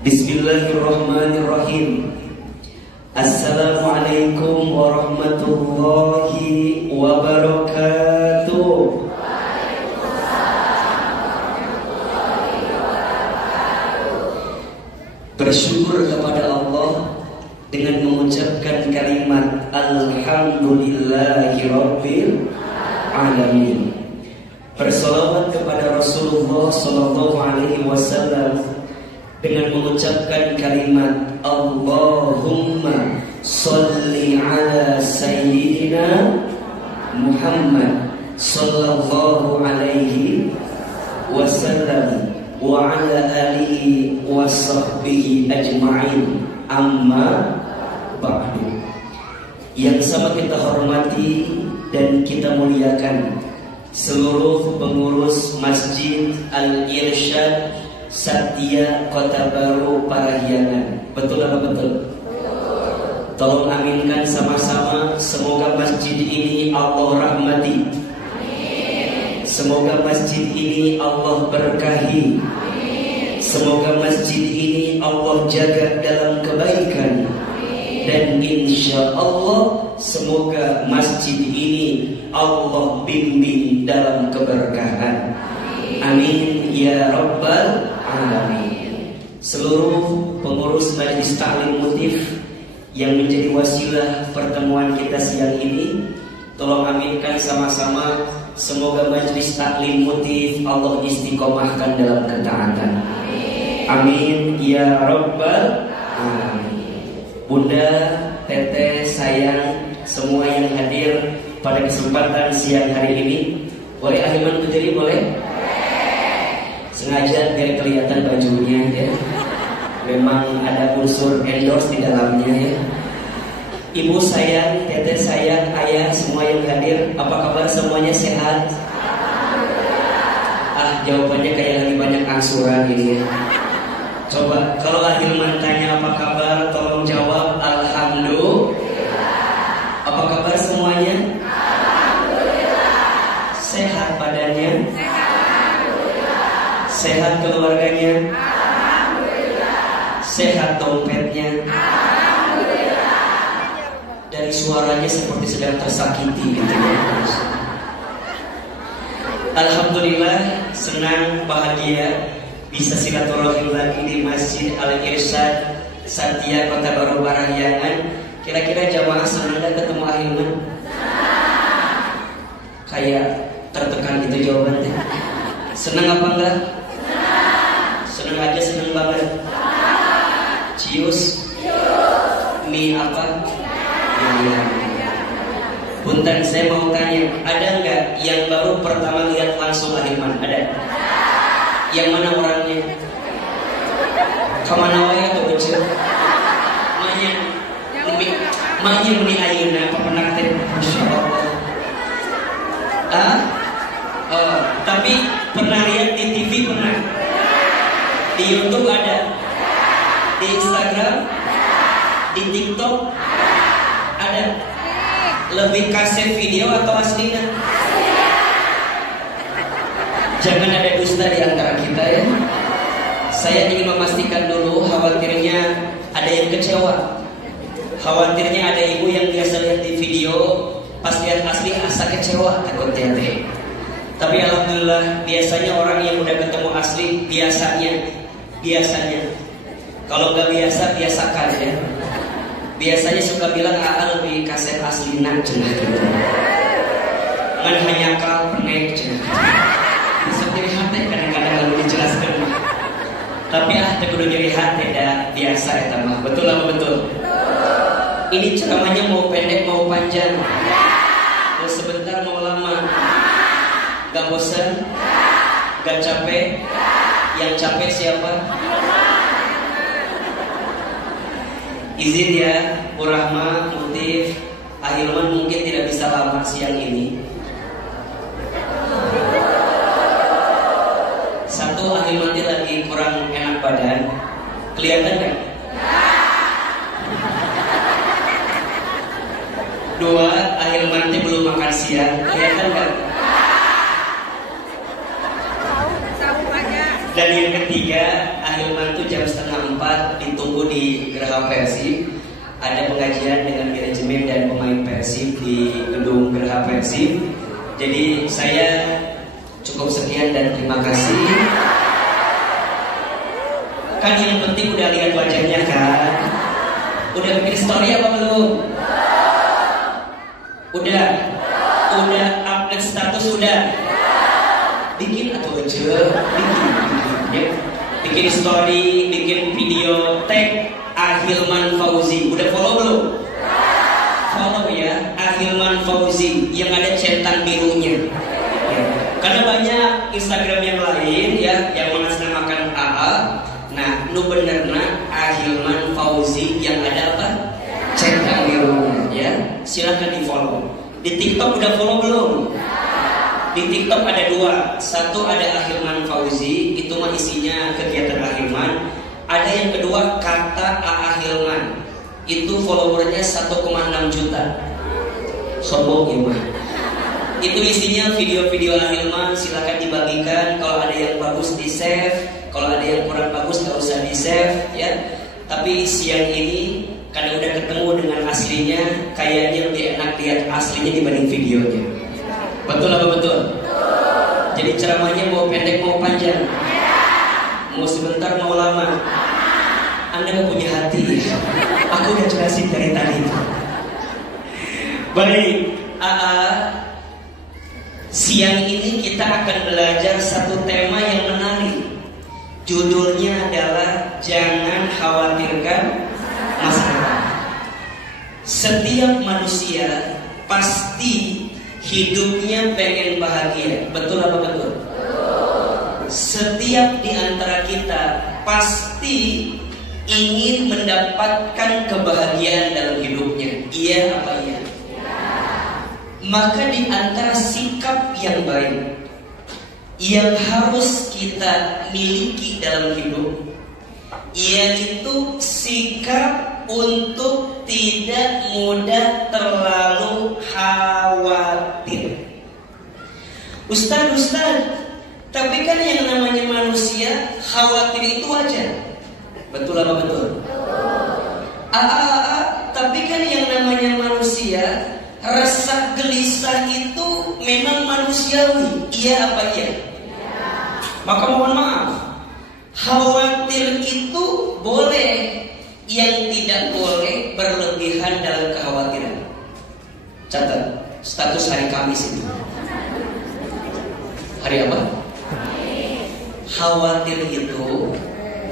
Bismillahirrahmanirrahim. Assalamualaikum warahmatullahi wabarakatuh. Bersyukur kepada Allah dengan mengucapkan kalimat Alhamdulillahirabbil alamin. Bersolawat kepada Rasulullah sallallahu alaihi wasallam dengan mengucapkan kalimat Allahumma sholli ala sayyidina Muhammad sallallahu alaihi wasallam wa ala alihi wa sahbihi ajma'in, amma ba'du. Yang sama kita hormati dan kita muliakan seluruh pengurus Masjid Al-Irsyad Satya Kota Baru Parahyangan. Betul apa betul? Tolong aminkan sama-sama. Semoga masjid ini Allah rahmati. Amin. Semoga masjid ini Allah berkahi. Amin. Semoga masjid ini Allah jaga dalam kebaikan. Amin. Dan insya Allah semoga masjid ini Allah bimbing dalam keberkahan. Amin ya rabbal alamin. Seluruh pengurus Majelis Ta'lim Mutif yang menjadi wasilah pertemuan kita siang ini, tolong aminkan sama-sama. Semoga Majelis Ta'lim Mutif Allah istiqomahkan dalam ketaatan. Amin ya rabbal alamin. Bunda, teteh, sayang, semua yang hadir pada kesempatan siang hari ini, boleh ahilman berdiri boleh? Sengaja biar kelihatan bajunya ya. Memang ada unsur endorse di dalamnya ya. Ibu sayang, teteh sayang, ayah semua yang hadir, apa kabar semuanya sehat? Ah, jawabannya kayak lagi banyak angsuran ini ya. Coba kalau ahilman tanya apa kabar, tolong jawab alhamdulillah. Apa kabar semuanya? Alhamdulillah. Sehat badannya? Sehat keluarganya? Alhamdulillah. Sehat dompetnya? Alhamdulillah. Dari suaranya seperti sedang tersakiti gitu ya. Alhamdulillah, senang, bahagia bisa silaturahim lagi di Masjid Al-Irsyad Satya Kota Baru Parahyangan. Kira-kira jamaah senang gak ketemu ahilman? Kayak tertekan gitu jawabannya. Senang apa enggak? Senang aja, senang banget. Cius. Mie apa? Iya. Punten, saya mau tanya, ada nggak yang baru pertama lihat langsung ahilman? Ada? Yang mana orangnya? Kemana wae atau ucap? Manya meni ayeuna apa pernah teh? Masyaallah. Tapi pernah lihat di TV pernah? Di YouTube ada? Di Instagram? Di TikTok? Ada? Lebih kaset video atau aslinya? Jangan ada dusta di antara kita ya. Saya ingin memastikan dulu, khawatirnya ada yang kecewa. Khawatirnya ada ibu yang biasa lihat di video, pas lihat asli asa kecewa, takutnya teh. Tapi alhamdulillah, biasanya orang yang udah ketemu asli, biasanya kalau nggak biasa, biasakan ya. Biasanya suka bilang lebih kaset asli nak cenah gitu. Ngan hanya kal penek cenah. Seperti hati kadang-kadang lalu dijelaskan. Tapi teh kudu nyeri hati dah biasa eta mah. Betul apa betul? Ini ceramahnya mau pendek mau panjang? Mau sebentar mau lama? Gak bosan? Gak capek? Yang capek siapa? Izin ya, Bu Rahma, Mutif, ahilman mungkin tidak bisa lama siang ini. Satu, ahilman lagi kurang enak badan. Kelihatan kan? Dua, ahilman belum makan siang. Kelihatan kan? Dan yang ketiga, ahilman jam 3:30 4 ditunggu di Geraha Persib. Ada pengajian dengan manajemen dan pemain Persib di gedung Geraha Persib. Jadi saya cukup sekian dan terima kasih. Kan yang penting udah lihat wajahnya kan. Udah bikin story apa belum? Udah update status udah. Bikin atau aja, bikin story, bikin video, tag Ahilman Fauzi. Udah follow belum? Follow ya, Ahilman Fauzi yang ada centang birunya. Ya. Karena banyak Instagram yang lain ya yang mengatasnamakan AA. Nah, nu benerna Ahilman Fauzi yang ada apa? Centang birunya ya. Silakan di follow. Di TikTok udah follow belum? Di TikTok ada 2. Satu ada Ahilman Fauzi, itu mah isinya kegiatan Ahilman. Ada yang kedua kata Ahilman, itu followernya 1,6 juta. Sombong ya mah. Itu isinya video-video Ahilman, silakan dibagikan. Kalau ada yang bagus di save, kalau ada yang kurang bagus nggak usah di save ya. Tapi siang ini karena udah ketemu dengan aslinya, kayaknya lebih enak lihat aslinya dibanding videonya. Betul apa betul? Jadi ceramahnya mau pendek mau panjang, mau sebentar mau lama. Anda mau punya hati ya? Aku udah jelasin dari tadi. Baik, siang ini kita akan belajar satu tema yang menarik. Judulnya adalah jangan khawatirkan masalah. Setiap manusia pasti hidupnya pengen bahagia. Betul apa betul? Setiap di antara kita pasti ingin mendapatkan kebahagiaan dalam hidupnya. Iya apa iya? Maka di antara sikap yang baik yang harus kita miliki dalam hidup, yaitu sikap untuk tidak mudah terlalu khawatir. Ustaz, tapi kan yang namanya manusia khawatir itu wajar. Betul apa betul? Tapi kan yang namanya manusia rasa gelisah itu memang manusiawi. Iya apa iya? Maka mohon maaf, khawatir itu boleh, yang tidak boleh berlebihan dalam kekhawatiran. Catat status hari Kamis itu. Hari apa? Khawatir itu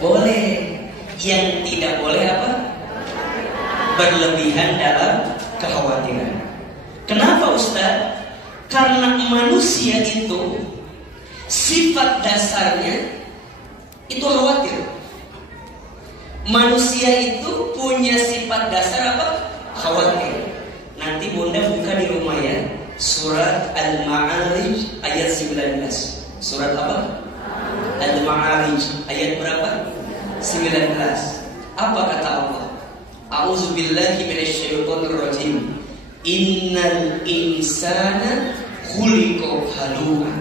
boleh, yang tidak boleh apa? Berlebihan dalam kekhawatiran. Kenapa Ustaz? Karena manusia itu sifat dasarnya itu khawatir. Manusia itu punya sifat dasar apa? Khawatir. Nanti Bunda buka di rumah ya, surat Al-Ma'arij ayat 19. Surat apa? Al-Ma'arij ayat berapa? 19. Apa kata Allah? A'udzubillahi minasyaitonirrajim. Innal insana khuliqa halu'a.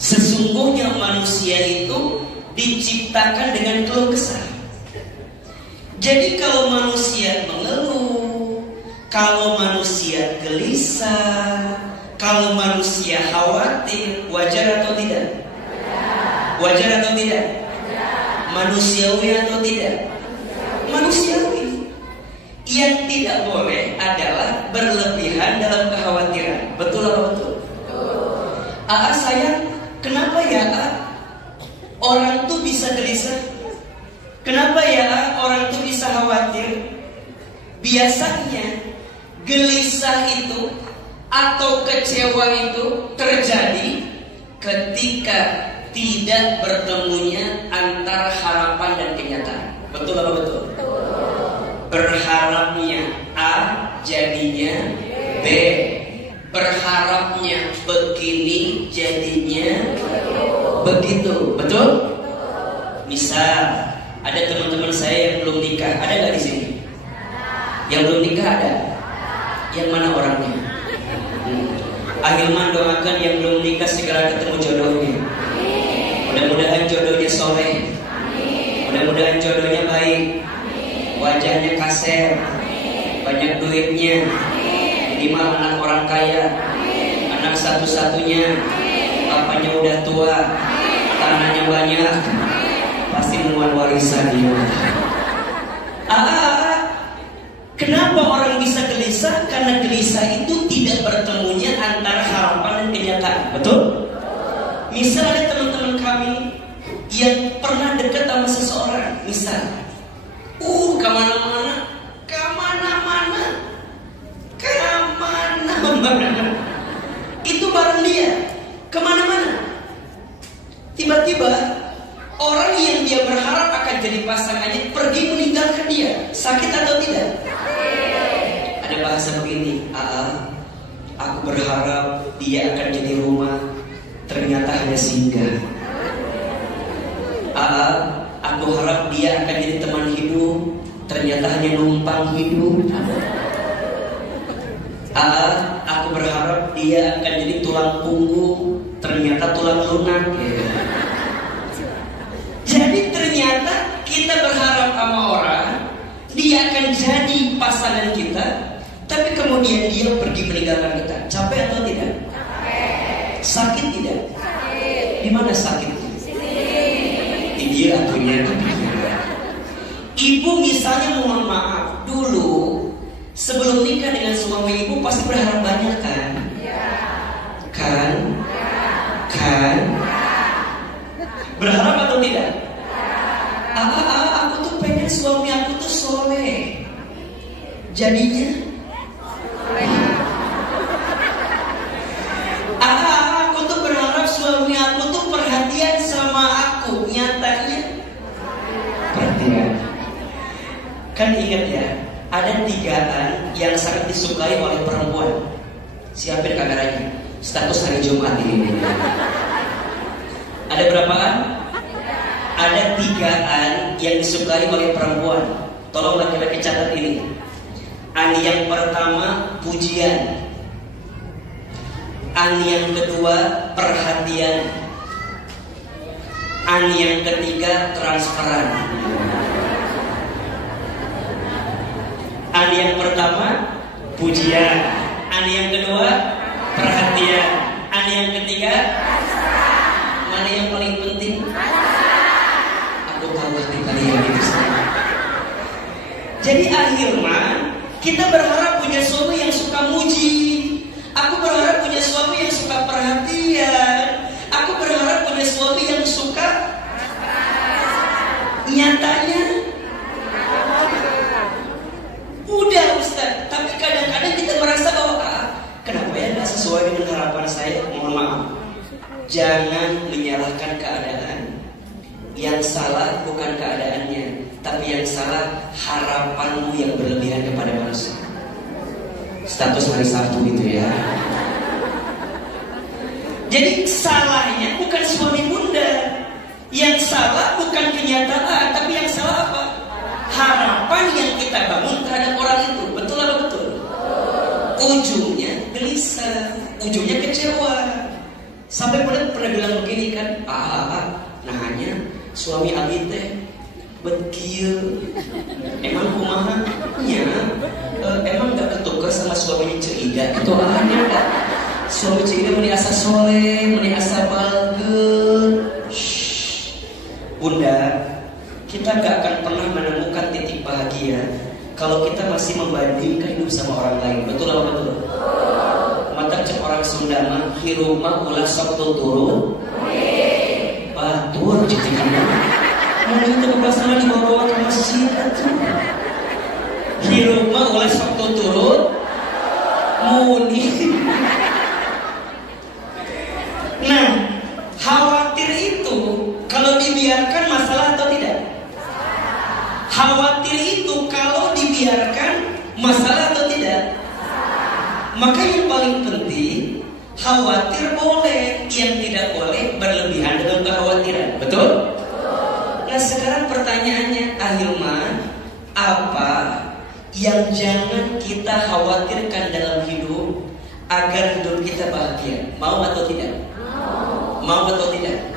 Sesungguhnya manusia itu diciptakan dengan keluh kesah. Jadi kalau manusia mengeluh, kalau manusia gelisah, kalau manusia khawatir, wajar atau tidak? Wajar atau tidak? Manusiawi atau tidak? Manusiawi. Yang tidak boleh adalah berlebihan dalam kekhawatiran. Betul atau betul? Sayang, kenapa ya orang tuh bisa gelisah? Kenapa ya orang tuh bisa khawatir? Biasanya gelisah itu atau kecewa itu terjadi ketika tidak bertemunya antara harapan dan kenyataan. Betul atau betul? Berharapnya A, jadinya B. Berharapnya begini, jadinya begitu. Betul? Misal ada teman-teman saya yang belum nikah. Ada nggak di sini? Yang belum nikah ada? Yang mana orangnya? Ahilman doakan yang belum nikah segera ketemu jodohnya. Mudah-mudahan jodohnya soleh. Mudah-mudahan jodohnya wajahnya kasar, banyak duitnya, minimal anak orang kaya, anak satu-satunya, bapaknya udah tua, tanahnya banyak, pasti muat warisan dia. Kenapa orang bisa gelisah? Karena gelisah itu tidak bertemunya antara harapan dan kenyataan. Betul? Misal ada teman-teman kami yang pernah dekat sama seseorang, misal, kemana-mana, itu bareng dia, kemana-mana. Tiba-tiba orang yang dia berharap akan jadi pasangannya pergi meninggalkan dia. Sakit atau tidak? Ada bahasa begini, aku berharap dia akan jadi rumah, ternyata hanya singgah. Aku harap dia akan jadi teman hidup, ternyata hanya numpang hidup. Aku berharap dia akan jadi tulang punggung, ternyata tulang lunak. Jadi ternyata kita berharap sama orang, dia akan jadi pasangan kita, tapi kemudian dia pergi meninggalkan kita. Capek atau tidak? Sakit tidak? Di mana sakitnya? Di dia atunya. Ibu misalnya, mohon maaf, dulu sebelum nikah dengan suami ibu pasti berharap banyak kan? Kan? Berharap atau tidak? Aku tuh pengen suami aku tuh soleh. Jadinya aku tuh berharap suami aku tuh perhatian sama aku. Nyatanya perhatian. Kan ingat ya, ada 3 yang sangat disukai oleh perempuan. Siapin kameranya. Status hari Jumat ini. Ada berapaan? Ada 3 yang disukai oleh perempuan. Tolong laki-laki catat ini. Yang pertama pujian. Yang kedua perhatian. Yang ketiga transferan. Yang pertama pujian. Yang kedua perhatian. Yang ketiga mana yang paling penting? Aku tahu hati kalian itu semua. Jadi akhirnya kita berharap punya suami yang suka muji. Aku berharap punya suami yang suka perhatian. Aku berharap punya suami yang suka. Nyatanya udah Ustaz, tapi kadang-kadang kita merasa bahwa kenapa ya nggak sesuai dengan harapan saya. Mohon maaf, jangan menyalahkan keadaan. Yang salah bukan keadaannya, tapi yang salah harapanmu yang berlebihan kepada manusia. Status hari Sabtu itu ya. Jadi salahnya bukan suami bunda. Yang salah bukan kenyataan, tapi yang salah apa? Harapan yang kita bangun terhadap orang itu. Betul apa betul? Ujungnya gelisah, ujungnya kecewa. Sampai pernah bilang begini kan, nah hanya suami abi teh bekieu. Emang kumaha nya? Emang gak ketukar sama suaminya Ceida? Itu ada gak? Suami Ceida meni asa soleh, meni asa balgeun. Bunda, kita gak akan pernah menemukan titik bahagia kalau kita masih membandingkan hidup sama orang lain. Betul apa betul? Mata cek orang Sunda mah hiruma ulah sok tuturun. Batur cek kana. Mun itu kebasahan di bawah ke masjid atuh. Hiruma ulah sok tuturun. Muni. Nah, khawatir itu kalau dibiarkan masalah atau tidak? Khawatir itu kalau dibiarkan masalah atau tidak? Maka yang paling penting, khawatir boleh, yang tidak boleh berlebihan dengan kekhawatiran. Betul? Nah sekarang pertanyaannya, Ahilman, apa yang jangan kita khawatirkan dalam hidup agar hidup kita bahagia? Mau atau tidak? Mau atau tidak?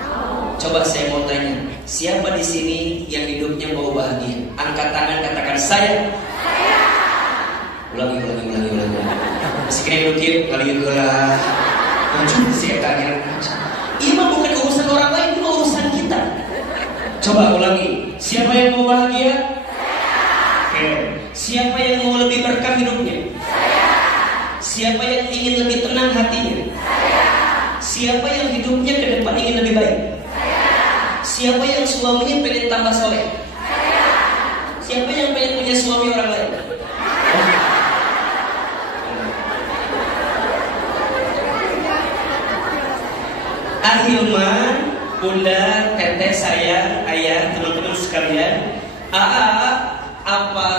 Coba saya mau tanya, siapa di sini yang hidupnya mau bahagia? Angkat tangan, katakan Katakan saya. Ulangi. Masih kena dukir kali gelah. Muncul saya tanya. Ini mah bukan urusan orang lain, ini urusan kita. Coba ulangi. Siapa yang mau bahagia? Oke. Siapa yang mau lebih berkah hidupnya? Siapa yang ingin lebih tenang hatinya? Siapa yang hidupnya ke depan ingin lebih baik? Siapa yang suaminya pengen tambah soleh? Siapa yang pengen punya suami orang lain? Ahilman, bunda, teteh, sayang, ayah, teman-teman sekalian, apa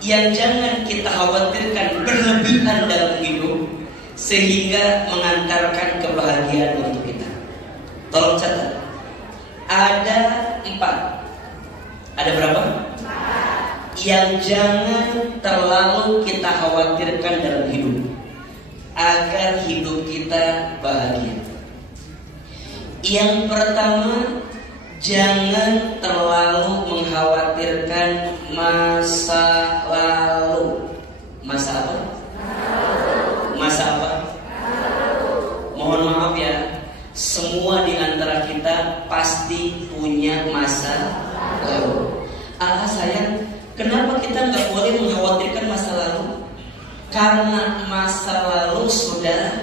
yang jangan kita khawatirkan berlebihan dalam hidup sehingga mengantarkan kebahagiaan untuk kita. Tolong catat. Ada 4. Ada berapa? Yang jangan terlalu kita khawatirkan dalam hidup agar hidup kita bahagia. Yang pertama, jangan terlalu mengkhawatirkan masa lalu. Masa apa? Masa apa? Mohon maaf ya, semua di antara kita pasti punya masa lalu. Sayang, kenapa kita nggak boleh mengkhawatirkan masa lalu? Karena masa lalu sudah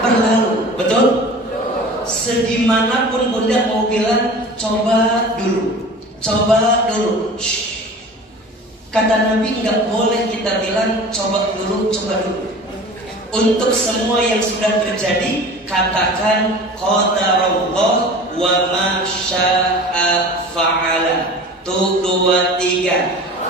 berlalu, betul? Segimanapun bunda mau bilang, coba dulu. Shh. Kata Nabi nggak boleh kita bilang coba dulu. Untuk semua yang sudah terjadi, katakan qadarullah wa ma syaa fa'ala. 1, 2, 3.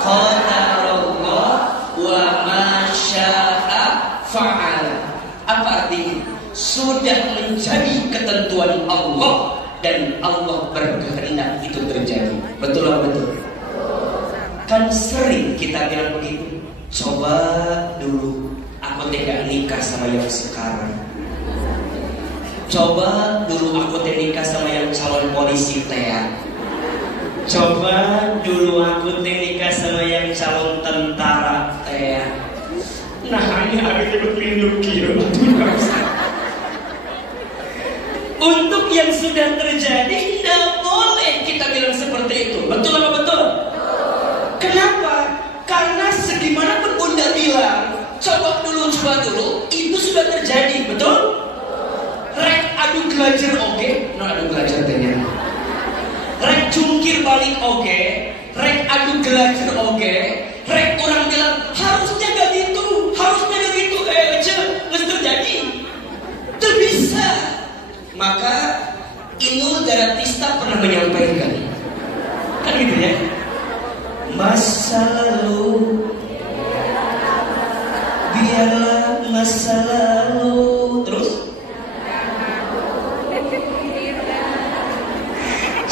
Qadarullah wa ma syaa fa'ala. Apa artinya? Sudah menjadi ketentuan Allah dan Allah berkehendak itu terjadi. Betul atau betul? Kan sering kita bilang begitu. Coba dulu, aku tidak nikah sama yang sekarang. Coba dulu aku tidak nikah sama yang calon polisi tea. Coba dulu aku tidak nikah sama yang calon tentara tea. Nah ini ada yang kira. Untuk yang sudah terjadi, tidak boleh kita bilang seperti itu. Betul apa betul? Kenapa? Karena segimanapun bunda bilang, coba dulu, itu sudah terjadi, betul? Rek adu gelajar oke? Adu gelajar tanya. Rek jungkir balik oke? Rek adu gelajar oke? Rek orang bilang, harusnya gak gitu, nggak terjadi. Itu bisa. Maka Inul Daratista pernah menyampaikan, kan gitu ya, masa lalu biarlah masa lalu. Terus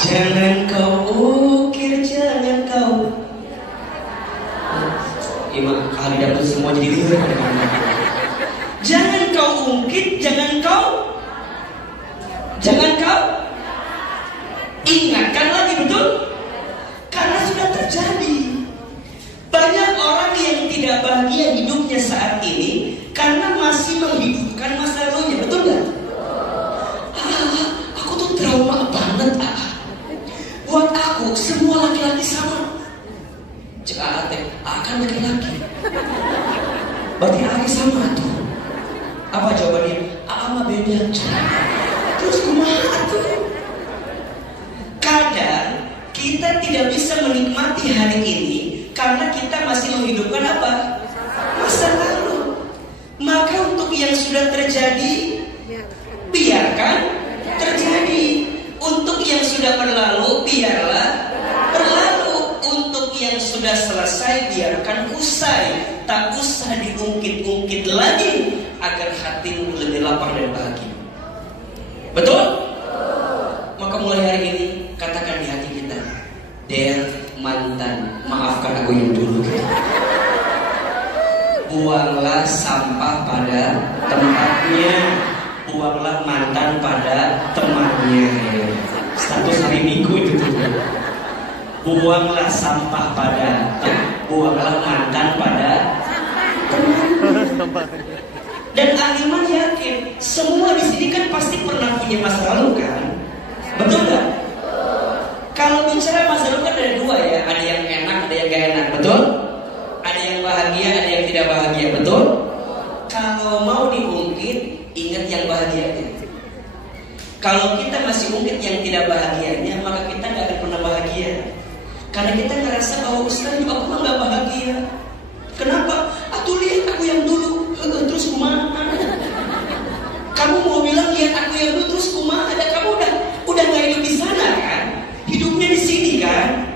jangan kau ukir, jangan kau kali dapet semua jadi lirik. Jangan kau ungkit, jangan kau ingatkan lagi, betul? Karena sudah terjadi. Banyak orang yang tidak bahagia hidupnya saat ini karena masih menghidupkan masa lalunya, betul nggak? Aku tuh trauma banget. Buat aku semua laki-laki sama. Cek akan laki-laki. Berarti Ari sama tuh. Apa jawabannya? Ama beda. Terus kumaha tuh? Kadang kita tidak bisa menikmati hari ini karena kita masih menghidupkan apa? Masa lalu. Maka untuk yang sudah terjadi, biarkan terjadi. Untuk yang sudah berlalu, biarlah berlalu. Untuk yang sudah selesai, biarkan usai. Tak usah diungkit-ungkit lagi agar hatimu lebih lapang dan bahagia. Betul? Maka mulai hari ini katakan di hati kita, Der mantan, maafkan aku yang dulu. Buanglah sampah pada tempatnya. Buanglah mantan pada temannya. Status hari Minggu itu tuh. Buanglah sampah pada buanglah mantan pada teman. Dan Aliman yakin semua di sini kan pasti pernah punya masa lalu kan, betul nggak? Kalau bicara masa lalu kan ada dua ya, ada yang enak, ada yang gak enak, betul? Ada yang bahagia, ada yang tidak bahagia, betul? Kalau mau diungkit, ingat yang bahagianya. Kalau kita masih ungkit yang tidak bahagianya, maka kita gak akan pernah bahagia. Karena kita ngerasa bahwa Ustaz, aku mah gak bahagia. Kenapa? Atuh lihat aku yang dulu, terus kumaha? Kamu mau bilang lihat aku yang dulu terus kumaha? Ada kamu udah gak hidup di sana kan? Hidupnya di sini kan?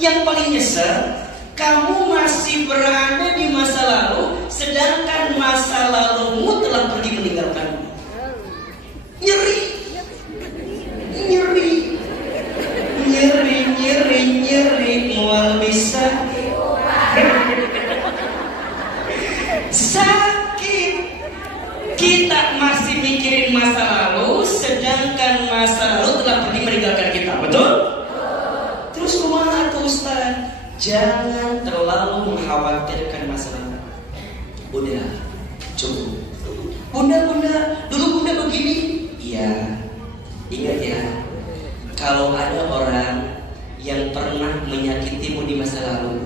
Yang paling nyesel, kamu masih berada di masa lalu, sedangkan masa lalumu telah pergi meninggalkanmu. Nyeri, nyeri, nyeri, nyeri, nyeri, mual bisa. Sakit. Kita masih mikirin masa lalu, sedangkan masa lalu telah pergi meninggalkan kita, betul? Terus kumaha tuh Ustaz? Jangan terlalu mengkhawatirkan masa lalu. Udah, cukup. Bunda, dulu Bunda begini. Iya, ingat ya, kalau ada orang yang pernah menyakitimu di masa lalu,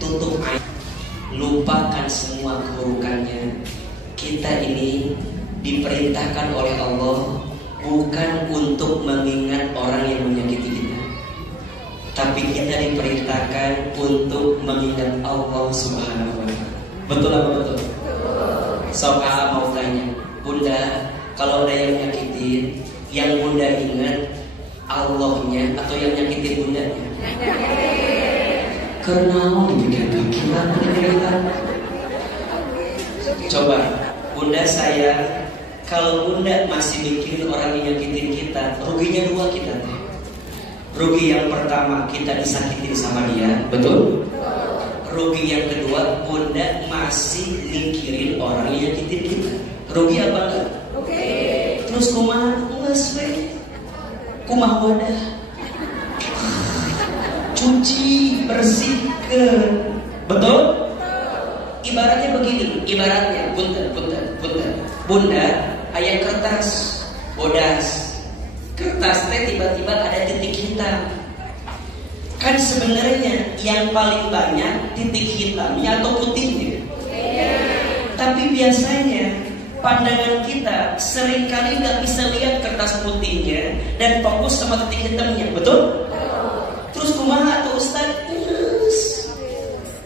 tutup air, lupakan semua keburukannya. Kita ini diperintahkan oleh Allah bukan untuk mengingat orang yang menyakiti kita, tapi kita diperintahkan untuk mengingat Allah Subhanahu wa Ta'ala. Betul apa betul? Sok mau tanya, Bunda, kalau ada yang nyakitin, yang Bunda ingat Allahnya atau yang nyakitin Bundanya? Karena mau dibikin pikiran. Coba, Bunda sayang, kalau Bunda masih mikirin orang yang nyakitin kita, ruginya dua kita. Rugi yang pertama, kita disakitin sama dia, betul? Rugi yang kedua, Bunda masih mikirin orang yang nyakitin kita. Rugi apa enggak? Oke. Terus kumaha? Kumaha wadah? Cuci, bersihkan, betul? Ibaratnya begini, ibaratnya, Bunda, ayam kertas, bodas, kertas teh tiba-tiba ada titik hitam. Kan sebenarnya yang paling banyak titik hitamnya atau putihnya. Tapi biasanya pandangan kita seringkali nggak bisa lihat kertas putihnya dan fokus sama titik hitamnya, betul? Terus kumaha tuh Ustaz?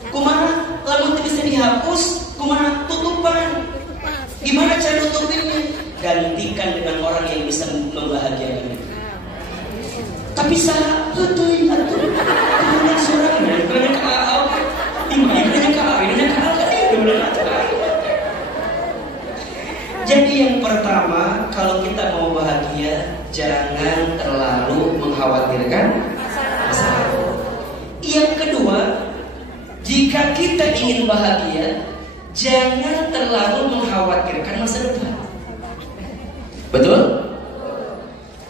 Kumaha? Lalu bisa dihapus, kumaha? Tutupan. Gimana cara tutupinnya? Gantikan dengan orang yang bisa membahagiakan. Tapi salah betul itu. Kemudian suaranya, karena kau, dimana kau, Jadi yang pertama, kalau kita mau bahagia, jangan terlalu mengkhawatirkan masa lalu. Yang kedua, jika kita ingin bahagia, jangan terlalu mengkhawatirkan masa depan. Betul?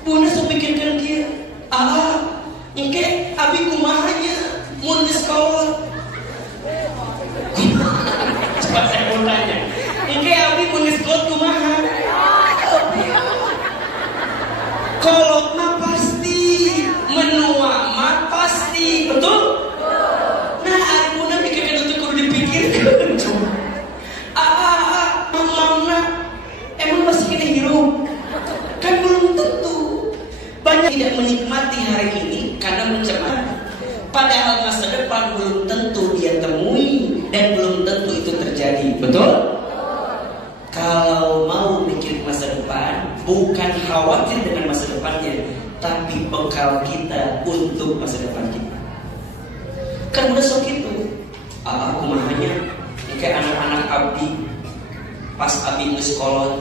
Bunda sepikirkan dia, engke abi kumahanya mun di sekolah. Coba saya mau tanya, engke abi mun di sekolah kumaha? Kolot mah pasti, menua mah pasti, betul? Nah, ari bunda mikirkan itu kudu dipikirkan. Mamna, emang masih kita hirup? Kan belum tentu. Banyak tidak menikmati hari ini karena mencemar. Padahal masa depan belum tentu dia temui dan belum tentu itu terjadi, betul? Kalau mau mikir masa depan, bukan khawatir dengan masa depannya, tapi bekal kita untuk masa depan kita. Kan udah sok itu. Kumahanya kayak anak-anak abdi pas abdi geus kolot.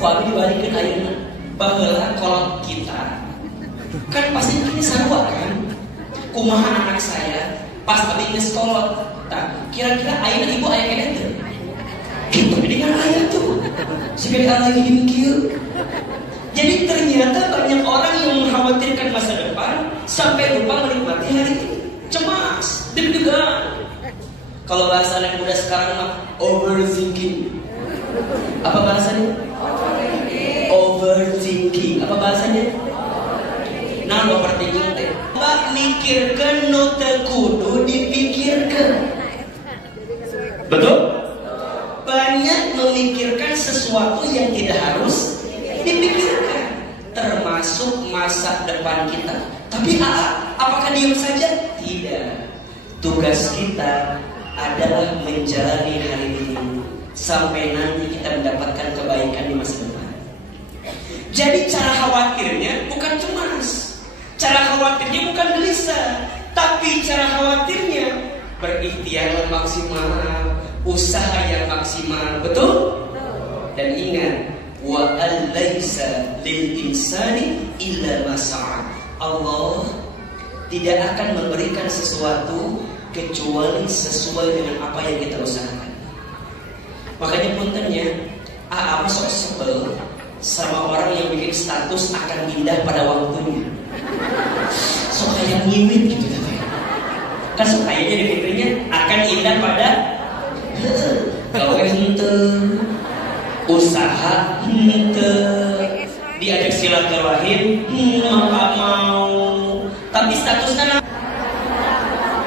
Ku abdi dibalikeun ayeuna. Baheula kolot kita. Kan pasti ini sarua kan. Kumaha anak saya pas abdi geus kolot. Tah, kira-kira ayeuna ibu aya kene teu? Kitu dengan aya tuh. Segala lagi kieu. Jadi ternyata banyak orang yang mengkhawatirkan masa depan sampai lupa menikmati hari ini. cemas, deg-degan. Kalau bahasa anak muda sekarang mah overthinking. Apa bahasanya? Overthinking. Apa bahasanya? Nah, overthinking teh. Mbak mikirkan nu teu kudu dipikirkan. Betul? Banyak memikirkan sesuatu yang tidak harus dipikirkan, termasuk masa depan kita. Tapi apakah diam saja? Tidak. Tugas kita adalah menjalani hari ini sampai nanti kita mendapatkan kebaikan di masa depan. Jadi cara khawatirnya bukan cemas, cara khawatirnya bukan gelisah, tapi cara khawatirnya berikhtiar maksimal, usaha yang maksimal. Betul? Dan ingat, wa alaisa lil insani illa ma sa'a. Allah tidak akan memberikan sesuatu kecuali sesuai dengan apa yang kita usahakan. Makanya puntennya, apa sok sebel sama orang yang bikin status akan indah pada waktunya. Sok kayak nyiwit gitu kan, sok kayaknya dipikirnya akan indah pada gawe henteu, usaha henteu, diajak silaturahim nggak mau, tapi statusnya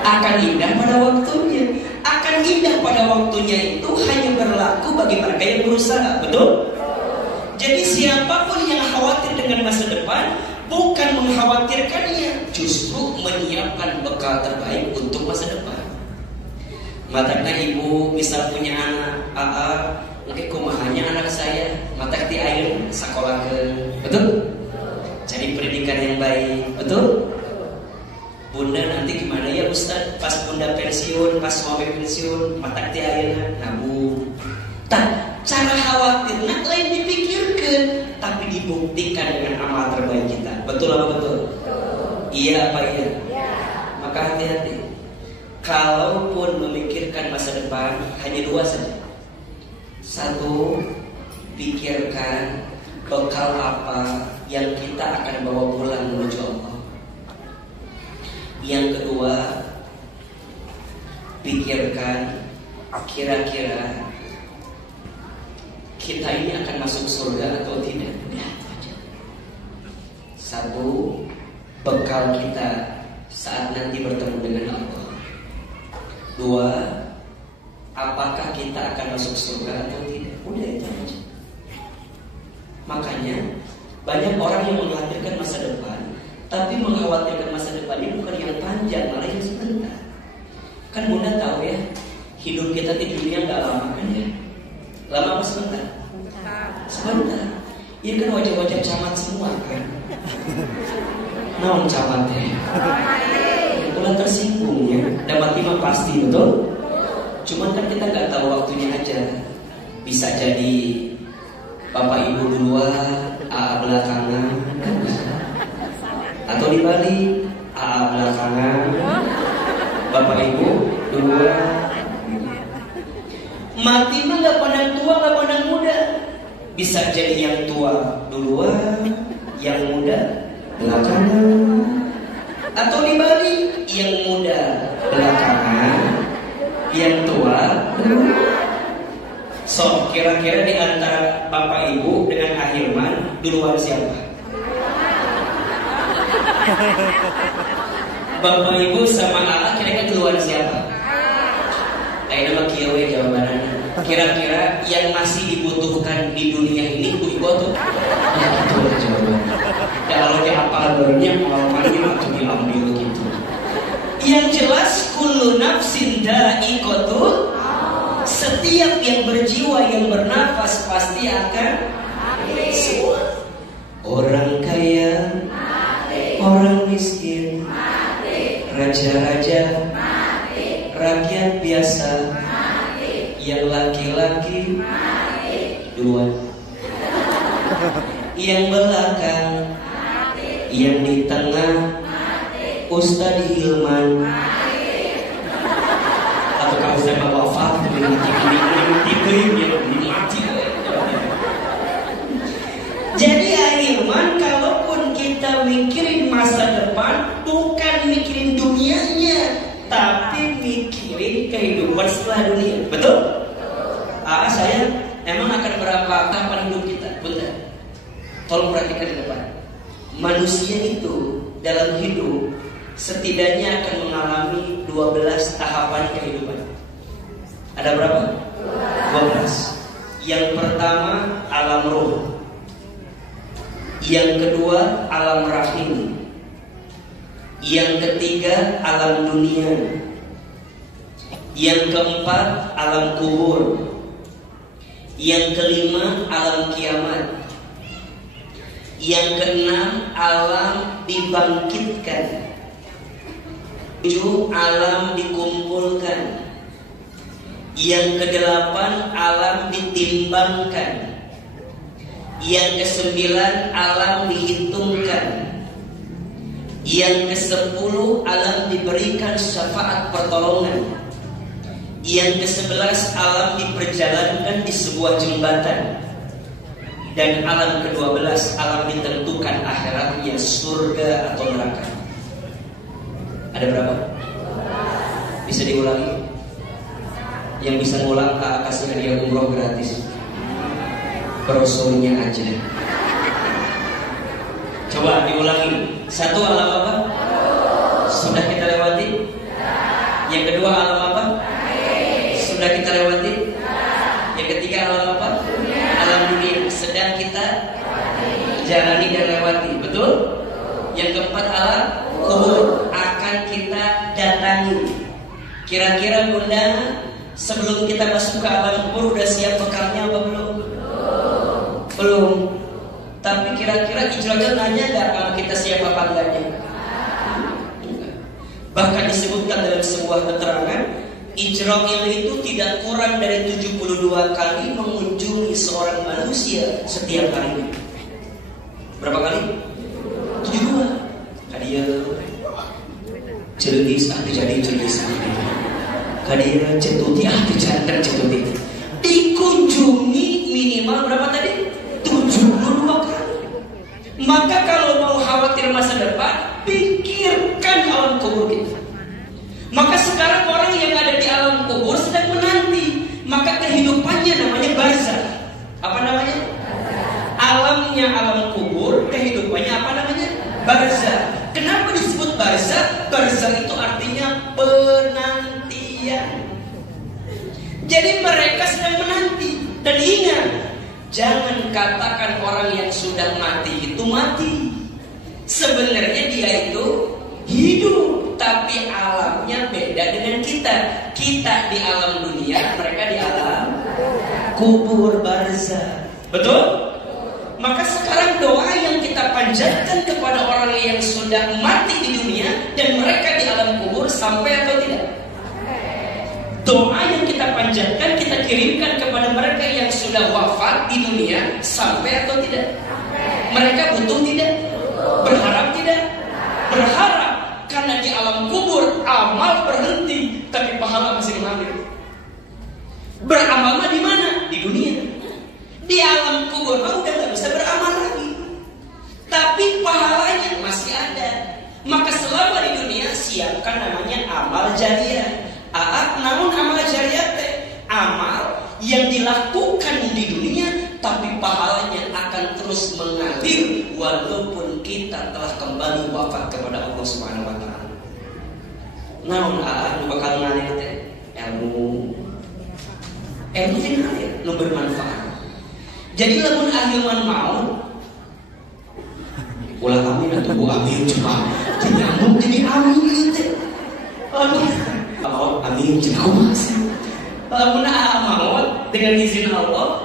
akan indah pada waktunya. Akan indah pada waktunya itu hanya berlaku bagi mereka yang berusaha. Betul? Jadi siapapun yang khawatir dengan masa depan bukan mengkhawatirkannya, justru menyiapkan bekal terbaik untuk masa depan. Matanya ibu misal punya anak, mungkin kumahanya anak saya, matak ti ayeuna sakolahkeun. Betul? Cari pendidikan yang baik. Betul? Bunda nanti gimana ya Ustaz? Pas bunda pensiun, pas suami pensiun, matak ti ayeuna nabung. Cara khawatirnya lain dipikirkan, tapi dibuktikan dengan amal terbaik kita. Betul apa betul? Iya apa iya? Maka hati-hati. Kalaupun memikirkan masa depan, hanya dua saja. Satu, pikirkan bekal apa yang kita akan bawa pulang menuju Allah. Yang kedua, pikirkan kira-kira kita ini akan masuk surga atau tidak. Satu, bekal kita saat nanti bertemu dengan Allah. Dua, apakah kita akan masuk surga atau tidak. Udah itu aja. Makanya banyak orang yang mengkhawatirkan masa depan, tapi mengkhawatirkan masa depannya bukan yang panjang, malah yang sebentar. Kan Bunda tahu ya, hidup kita di dunia gak lama kan ya. Lama apa sebentar? Sebentar. Ini kan wajah-wajah camat semua kan. Naon camat ya? Itulah tersinggung ya. Dapat lima pasti, betul? Cuman kan kita nggak tahu waktunya aja. Bisa jadi bapak ibu duluan, AA belakangan, kan? Atau dibalik, AA belakangan, bapak ibu duluan. Mati mah gak pandang tua, gak pandang muda. Bisa jadi yang tua duluan, yang muda belakangan. Atau dibalik, yang muda belakangan, yang tua duluan. So, kira-kira di antara bapak ibu dengan Ahilman, duluan siapa? Bapak ibu sama AA kira-kira duluan siapa? Ayo nama kiawe jawabannya. Kira-kira yang masih dibutuhkan di dunia ini ibu-ibu tuh? Ya gitu lah jawabannya. Ya kalau dia hafal barunya pengalamannya waktu diambil gitu. Yang jelas kullu nafsin dha'iqatul. Setiap yang berjiwa yang bernafas pasti akan semua. Orang kaya, orang miskin, raja-raja, rakyat biasa, yang laki-laki duluan, yang belakang, yang di tengah, Ustadz Hilman, atau kalau saya mau wafat, jadi Hilman, kalaupun kita mikirin masa depan, bukan mikirin dunianya, tapi mikirin kehidupan setelah dunia. Betul? Saya emang akan berapa tahapan hidup kita? Bunda, tolong perhatikan ke depan. Manusia itu dalam hidup setidaknya akan mengalami 12 tahapan kehidupan. Ada berapa? 12. Yang pertama alam roh. Yang kedua alam rahim. Yang ketiga alam dunia. Yang keempat alam kubur. Yang kelima alam kiamat. Yang keenam alam dibangkitkan. 7 alam dikumpulkan. Yang kedelapan alam ditimbangkan. Yang kesembilan alam dihitungkan. Yang ke-10 alam diberikan syafaat pertolongan. Yang ke-11 alam diperjalankan di sebuah jembatan. Dan alam ke-12 alam ditentukan akhiratnya surga atau neraka. Ada berapa? Bisa diulangi? Yang bisa ngulang kasih hadiah umroh gratis. Brosurnya aja. Coba diulangi. 1 alam apa? Sudah kita lewati. Yang kedua alam apa? Sudah kita lewati. Yang ketiga alam apa? Alam dunia. Sedang kita jalani dan lewati. Betul? Yang keempat alam kubur, akan kita datangi. Kira-kira Bunda, sebelum kita masuk ke alam kubur udah siap bekalnya apa belum? Belum. Tapi kira-kira Israel nanya gak kalau kita siap apa enggaknya? Bahkan disebutkan dalam sebuah keterangan, Israel itu tidak kurang dari 72 kali mengunjungi seorang manusia setiap hari. Berapa kali? 72. Kadia celis atau jadi celis. Kadia cetuti atau jantan cetuti. Dikunjungi minimal berapa tadi? 72 kali. Maka kalau mau khawatir masa depan, pikirkan alam kubur kita. Maka sekarang orang yang ada di alam kubur sedang menanti. Maka kehidupannya namanya barzakh. Apa namanya? Alamnya alam kubur, kehidupannya apa namanya? Barzakh. Kenapa disebut barzakh? Barzakh itu artinya penantian. Jadi mereka sedang menanti. Dan ingat, jangan katakan orang yang sudah mati itu mati. Sebenarnya dia itu hidup, tapi alamnya beda dengan kita. Kita di alam dunia, mereka di alam kubur barzakh. Betul? Maka sekarang doa yang kita panjatkan kepada orang yang sudah mati di dunia dan mereka di alam kubur, sampai atau tidak? Doa yang kita panjatkan, kita kirimkan kepada mereka yang sudah wafat di dunia, sampai atau tidak? Mereka butuh tidak? Berharap tidak? Berharap. Karena di alam kubur amal berhenti, tapi pahala masih mengalir. Beramal di mana? Di dunia. Di alam kubur udah gak bisa beramal lagi, tapi pahalanya masih ada. Maka selama di dunia siapkan namanya amal jariah. Namun amal jariah amal yang dilakukan di dunia, tapi pahalanya akan terus mengalir walaupun kita telah kembali wafat kepada Allah Subhanahu wa taala. Namun bakal ngalir ilmu teh ngalir nu bermanfaat. Jadi lamun ahilman maut, ulah amin atau bu amin cuma nyambung jadi amin teh. Maut amin cuma lamun maut dengan izin Allah,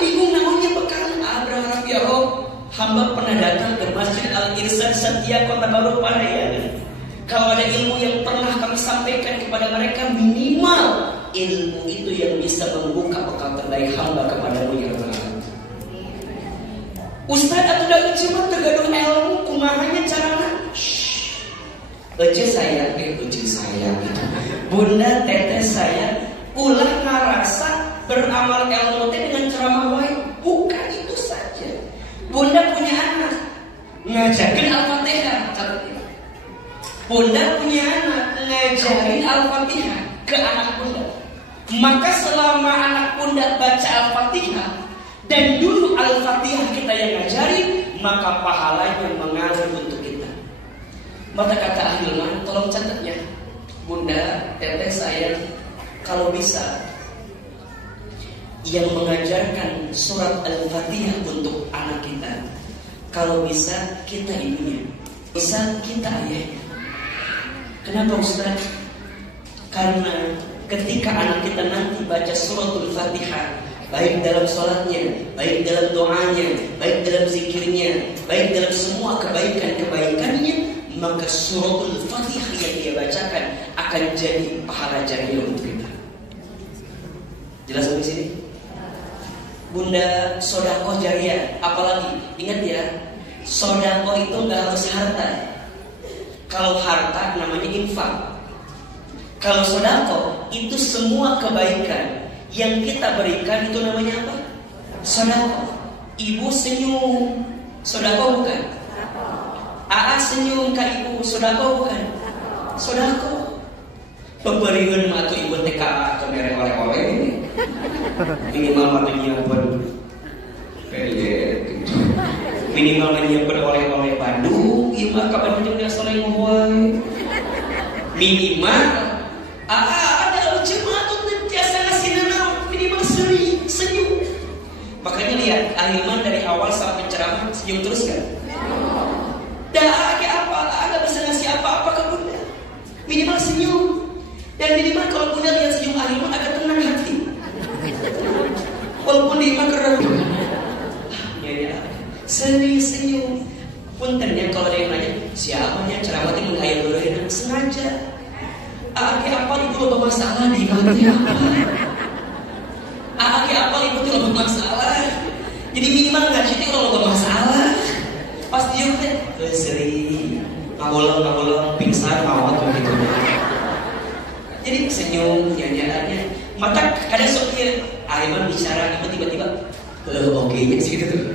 bingung namanya bekal. Berharap ya Rob, hamba pernah datang ke Masjid Al-Irsyad Setia Kota Baru Parahyangan. Kalau ada ilmu yang pernah kami sampaikan kepada mereka, minimal ilmu itu yang bisa membuka bekal terbaik hamba kepadamu ya Allah. Ustaz atau dah cuma tergaduh ilmu kumahanya carana. Ece saya gitu. Bunda teteh saya ulah ngarasa beramal ilmu teh dengan ceramah wae. Bukan itu saja. Bunda punya anak, ngajakin Al-Fatihah. Bunda punya anak, ngajarin Al-Fatihah ke anak bunda. Maka selama anak bunda baca Al-Fatihah dan dulu Al-Fatihah kita yang ngajarin, maka pahalanya mengalir untuk kita. Maka kata Ahilman, tolong catat ya, bunda, teteh sayang, kalau bisa yang mengajarkan surat Al-Fatihah untuk anak kita, kalau bisa kita ibunya, bisa kita ayahnya. Kenapa Ustaz? Karena ketika anak kita nanti baca suratul Fatihah, baik dalam sholatnya, baik dalam doanya, baik dalam zikirnya, baik dalam semua kebaikan-kebaikannya, maka suratul Fatihah yang dia bacakan akan jadi pahala jariah untuk kita. Jelas sampai sini? Bunda, sodakoh jariah, apalagi ingat ya, sodakoh itu nggak harus harta. Kalau harta namanya infak. Kalau sodakoh itu semua kebaikan yang kita berikan, itu namanya apa? Sodakoh. Ibu senyum, sodakoh bukan? Aa senyum ke ibu, sodakoh bukan? Sodakoh. Pemberian atau ibu TKA atau merek oleh-oleh ini minimal menyiapkan minimal menyiapkan oleh-oleh Bandung, iya mah kapan juga soleh ngohoi. Minimal ada jemaah tuh biasa ngasih naon minimal senyum. Makanya lihat Ahilman dari awal sampai penceramah senyum terus kan? Dah kayak apa? Ada bisa ngasih apa-apa ke bunda? Minimal senyum. Dan minimal kalau bunda lihat senyum Ahilman agak tenang hati. Walaupun dia keren. Ya. Senyum. Puntennya kalau ada yang nanya, siapanya ceramahnya menghayal dulu ya, sengaja. Apa ibu lo bermasalah di hati apa ibu tuh lo bermasalah. Jadi minimal ngaji itu lo bermasalah. Pas dia udah sering ngawolong pingsan mawat begitu. Jadi senyum nyanyiannya. Maka kadang sopir Ahilman bicara ibu tiba-tiba oke ya sih gitu tuh.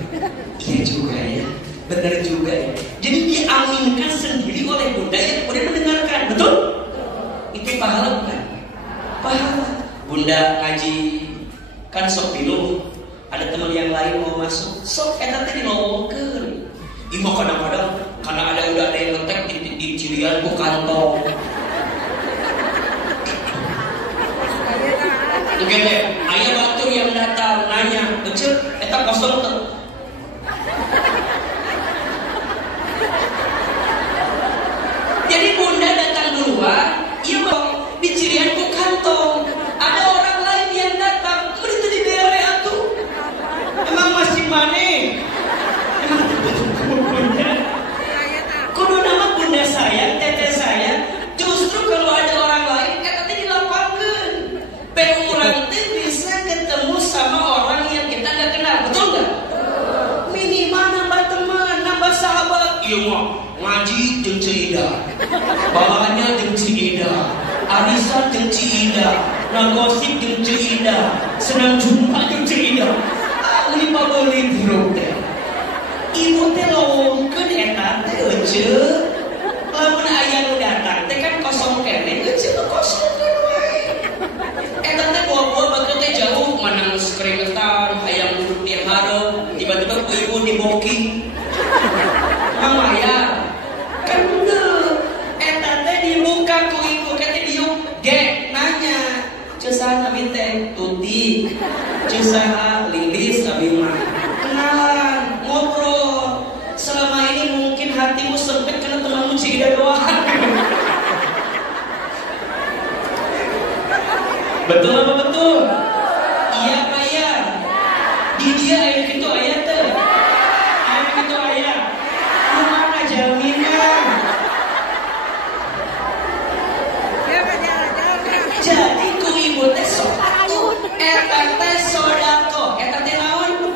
Iya juga ya, benar juga ya. Jadi diaminkan sendiri oleh bunda yang kemudian mendengarkan, betul? Itu pahala bukan? Pahala. Bunda ngaji kan sok pilu, ada teman yang lain mau masuk, sok eta teh dilowongkeun. Ibu kadang-kadang karena udah ada yang ngetek di cirian ku kantong. Oke deh, ayah waktu yang datang nanya, "Ece, eta kosong tuh?" Jadi bunda datang duluan, iya bang, di cirian ku kantong. Ada orang lain yang datang, itu di daerah atuh. Emang masih maneh? Emang bunda? Kudu nama bunda saya, teteh saya. Justru kalau ada orang lain, kata di lapangan. Orang itu bisa ketemu sama orang yang kita nggak kenal, betul nggak? Minimal nambah teman, nambah sahabat. Iya mah ngaji jeung Cida, bawaannya jeung Cida, arisan jeung Cida, ngagosip jeung Cida, senang jumpa jeung Cida. Uli pabeli buruk teh. Ibu teh lowongkeun eta teh euceuk. Lamun aya nu datang teh kan kosong keneh, euceuk kosongkeun wae. Eta teh bawa batu teh jauh, mana keringetan, hayang duduk di hareup, tiba-tiba ku ibu diboking. Mama ya, kan bener. Eta teh dibuka ku ibu, kata diuk, gek nanya, cesaha abi teh Tuti, cesaha Lilis abi mah. Kenalan, ngobrol. Selama ini mungkin hatimu sempit karena temanmu Cida doang. Betul apa betul? Iya apa ya? Di dia air gitu ayat tuh. Air gitu ayat. Mana jaminan? Jadi ku ibu teh sodako, eta teh sodako, eta teh naon?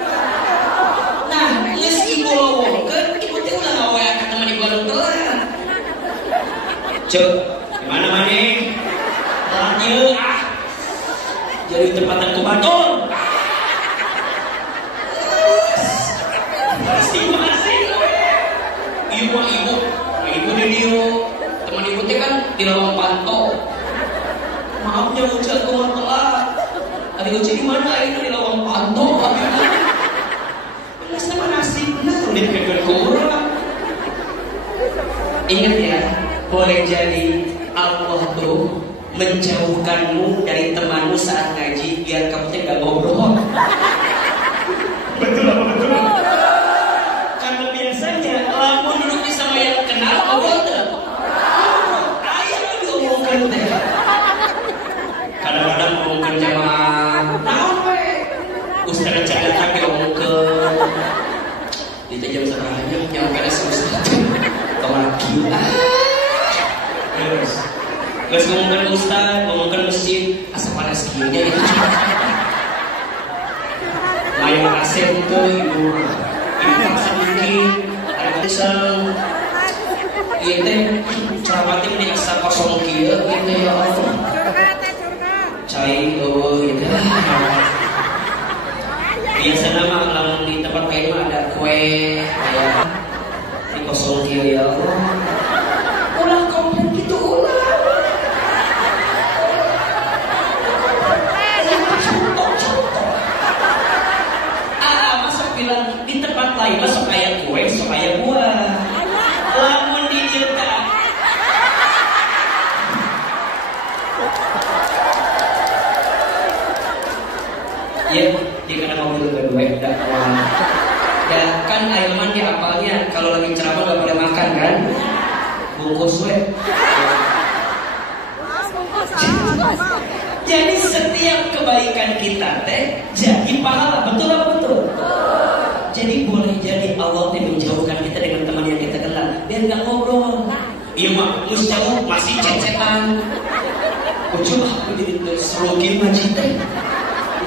Nah, geus ibu lowongkeun, ibu teh ulah ngawe ka teman ibu anu telat. Cuk, gimana maneh? Lanjut jadi tempatan kubatur. Masih. Ibu di dia teman ibu teh kan di lawang panto. Maafnya Uci aku mau telat. Tadi Uci di mana ini di lawang panto? Ini sama nasibnya udah kedua kurang. Ingat ya, boleh jadi Allah tuh menjauhkanmu dari temanmu saat ngaji biar kamu teh gak ngobrol. Betul apa betul? Karena biasanya lamun duduk di sama yang kenal ngobrol tuh. Ayah lo diomongkan teh. Kadang-kadang ngomongkan jamaah. Naon we? Ustaz cadangan diomongkan. Di jam sebenarnya yang pada susah. Lagi. Terus ngomongkan ustaz, ngomongkan masjid, asal panas kieunya itu. Mayang asep itu ibu sedikit, ada pisang. Iya teh, ceramahnya mending asa kosong kieu gitu ya Allah. Cai gitu. Biasanya mah lamun di tempat lain mah ada kue, kayak di kosong kieu ya Allah. Ulah komplain gitu ulah. Di tempat lain mah sok aya kue, sok aya buah. Lamun di dieu teh ya, dia kena mobil kedua dakwah. Dan kan Aiman di apalnya kalau lagi ceramah gak boleh makan kan? Bungkus we. Jadi setiap kebaikan kita teh jadi pahala, betul apa betul? Jadi boleh jadi Allah teh menjauhkan kita dengan teman yang kita kenal biar nggak ngobrol. Iya mah, jauh masih cecetan. Coba aku jadi serukin majid teh.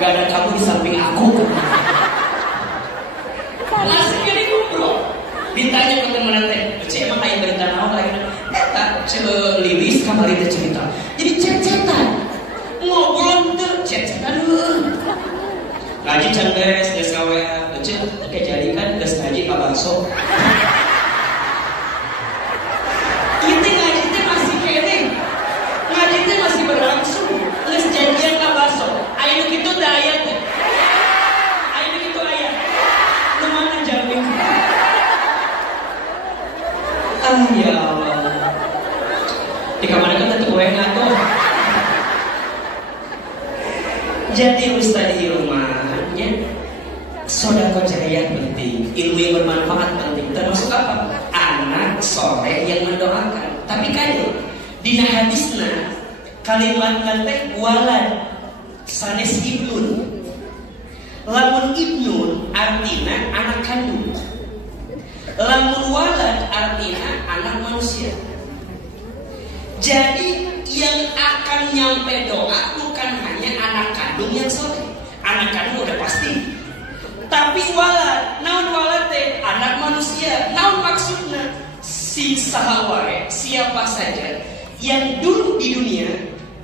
Gak ada kamu di samping aku. Masih jadi ngobrol. Ditanya ke teman teh, "Cek emang kayak berita naon lagi?" Eta lilis kamari teh cerita. Jadi cecetan. Ngobrol teh cecetan. Ngaji can beres, geus gawean. Cek teh jadi kan geus ngaji ka bakso. Ieu teh ngaji teh masih kene. Ngaji teh masih berlangsung. Geus janjian ka bakso. Aya kitu teh aya teh. Aya kitu aya. Nu mana jamin? Ya Allah. Di kamar kan tetep wae atuh. Jadi ustaz di rumahnya sodako jariah penting, ilmu yang bermanfaat penting. Termasuk apa? Anak soleh yang mendoakan. Tapi kan dina hadisna kalimat nanti walad sanes ibnun. Lamun ibnun artinya anak kandung. Lamun walad artinya anak manusia. Jadi yang akan nyampe doa bukan hanya anak kandung yang soleh. Anak kandung udah pasti. Tapi walad, naon walad teh anak manusia. Naon maksudnya? Si sahawae, siapa saja yang dulu di dunia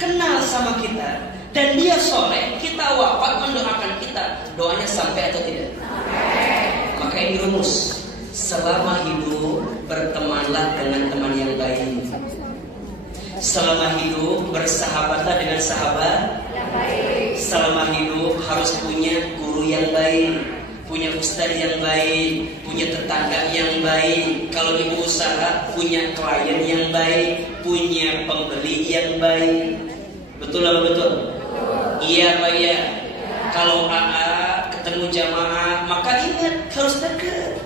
kenal sama kita dan dia soleh, kita wafat mendoakan kita, doanya sampai atau tidak? Maka ini rumus. Selama hidup bertemanlah dengan teman yang baik. Selama hidup bersahabatlah dengan sahabat yang baik. Selama hidup harus punya guru yang baik, punya ustaz yang baik, punya tetangga yang baik. Kalau ibu usaha punya klien yang baik, punya pembeli yang baik. Betul apa betul? Iya Pak ya. Kalau AA ketemu jamaah maka ingat harus dekat,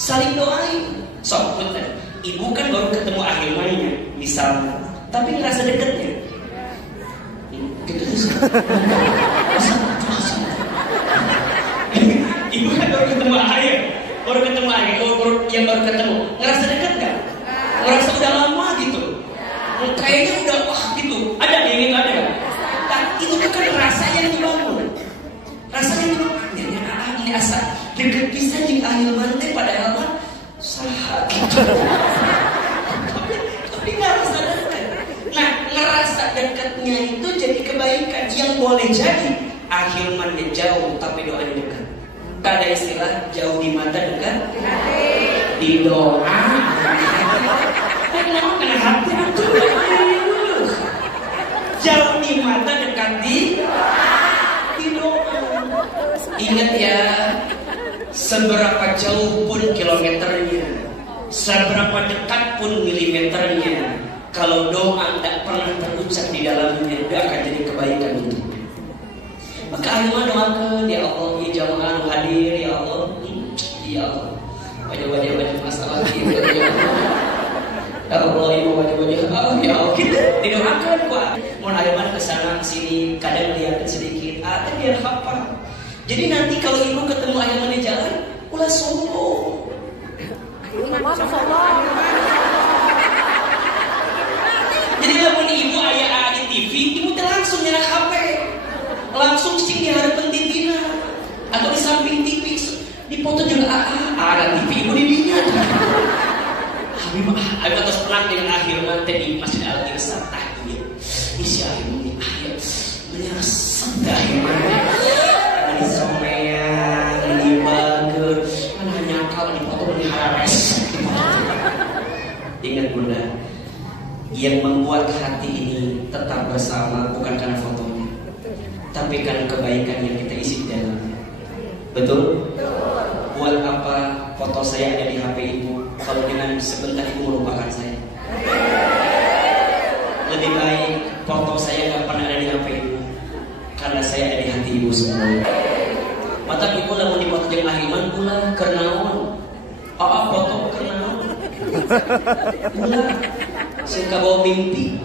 saling doain. Sok betul. Ibu kan baru ketemu ahilmannya misalnya, tapi ngerasa deketnya gitu sih. Ibu kan baru ketemu ayah, yang baru ketemu ngerasa dekat gak? Ngerasa udah lama gitu, kayaknya udah wah gitu. Ada yang gitu ada. Nah itu kan rasa yang dibangun, rasa yang dibangun. Ini asa deket bisa di ahilman teh padahal mah salah gitu. Tapi ngerasa dekat. Nah ngerasa dekatnya itu jadi kebaikan yang boleh jadi ahilmannya jauh tapi doanya dekat. Gak ada istilah jauh di mata dekat di doa. Kena hati Ingat ya, seberapa jauh pun kilometernya, seberapa dekat pun milimeternya, kalau doa tidak pernah terucap di dalamnya, tidak akan jadi kebaikan itu. Maka Ahilman doakan, ya Allah, ya jamaah hadir, ya Allah, ya Allah, wajah-wajah masalah kita, ya Allah, ya wajah-wajah, ya Allah, kita didoakan kok. Mau Ahilman kesana kesini, kadang lihat sedikit, tapi biar hafal. Jadi nanti kalau ibu ketemu Ahilman di jalan, ulah sombong. Jadi lamun ibu ayah di TV, ibu langsung nyerah HP, langsung sing di harapan TV-na atau di samping TV, di foto juga ada TV ibu di dinya. Habib atas perang dengan Ahilman tadi Masjid Al-Irsad tahiyat. Isi Ahilman ini ayat menyerah sabda Ahilman. Ini someyan, ini bager, mana nyakal di foto di harares. Ingat bunda, yang membuat hati ini tetap bersama bukan karena fotonya, tapi karena kebaikan yang kita isi di dalamnya. Betul? Buat apa foto saya ada di HP ibu kalau dengan sebentar ibu melupakan saya? Lebih baik foto saya gak pernah ada di HP ibu, karena saya ada di hati ibu semua. Mata ibu lamun di foto jeung Ahilman pula kernaon? Foto kernaon? Pula suka bawa mimpi.